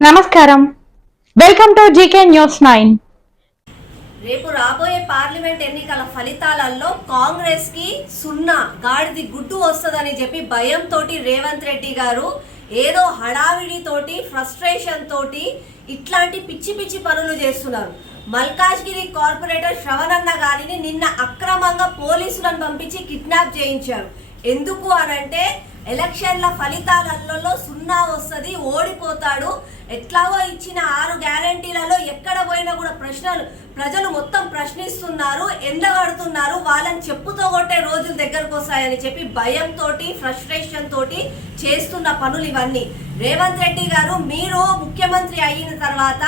నమస్కారం. Welcome to G K news nine. రేపు రాబోయే పార్లమెంట్ ఎన్నికల ఫలితాలలో కాంగ్రెస్కి సున్నా గాడిది గుడ్డు వస్తుందని చెప్పి భయంతో రేవంత్ రెడ్డి గారు ఏదో హడావిడి తోటి ఫ్రస్ట్రేషన్ తోటి ఇట్లాంటి పిచ్చి పిచ్చి పనులు చేస్తున్నారు. మల్కాజ్గిరి కార్పొరేటర్ శ్రవణన్న గారిని నిన్న అక్రమంగా పోలీసులను పంపించి కిడ్నాప్ చేయించారు. ఎందుకు అనంటే ఎలక్షన్ల ఫలితాలలో సున్నా వస్తుంది ఓడిపోతాడు. ఎట్లాగో ఇచ్చిన ఆరు గ్యారంటీలలో ఎక్కడ పోయినా కూడా ప్రశ్నలు ప్రజలు మొత్తం ప్రశ్నిస్తున్నారు ఎండగడుతున్నారు. వాళ్ళని చెప్పుతో కొట్టే రోజులు దగ్గరకు వస్తాయని చెప్పి భయంతో ఫ్రస్ట్రేషన్ తోటి చేస్తున్న పనులు ఇవన్నీ. రేవంత్ రెడ్డి గారు మీరు ముఖ్యమంత్రి అయిన తర్వాత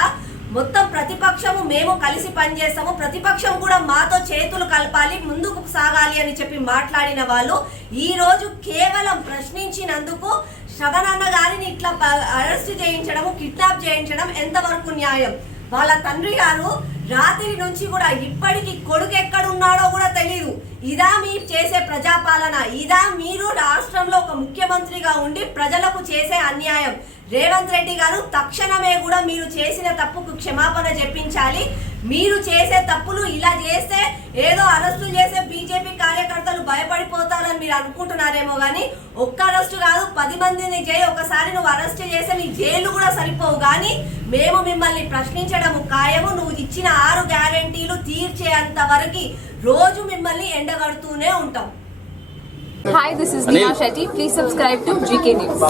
మొత్తం ప్రతిపక్షము మేము కలిసి పనిచేస్తాము. ప్రతిపక్షం కూడా మాతో చేతులు కలపాలి ముందుకు సాగాలి అని చెప్పి మాట్లాడిన వాళ్ళు ఈరోజు కేవలం ప్రశ్నించినందుకు శ్రవణన్న గారిని ఇట్లా అరెస్ట్ చేయించడము కిడ్నాప్ చేయించడం ఎంతవరకు న్యాయం? వాళ్ళ తండ్రి గారు రాత్రి నుంచి కూడా ఇప్పటికీ కొడుకు ఎక్కడున్నాడో కూడా తెలియదు ఇదా మీరు చేసే ప్రజాపాలన ఇదా మీరు రాష్ట్రంలో ఒక ముఖ్యమంత్రిగా ఉండి ప్రజలకు చేసే అన్యాయం. రేవంత్ రెడ్డి గారు తక్షణమే కూడా మీరు చేసిన తప్పుకు క్షమాపణ చెప్పించాలి. మీరు చేసే తప్పులు ఇలా చేస్తే ఏదో అరెస్టులు చేసే బీజేపీ కార్యకర్తలు భయపడిపోతారని మీరు అనుకుంటున్నారేమో కానీ ఒక్క అరెస్టు కాదు పది మందిని చేయి ఒకసారి నువ్వు అరెస్ట్ చేస్తే నీ జైలు కూడా సరిపోవు కానీ మేము మిమ్మల్ని ప్రశ్నించడము ఖాయము. నువ్వు ఇచ్చిన ఆరు గ్యారెంటీలు వచ్చేంత వరకు రోజు మిమ్మల్ని ఎండగడుతూనే ఉంటాం. Hi this is Neena Shetty please subscribe to G K news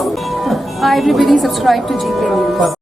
hi everybody subscribe to G K news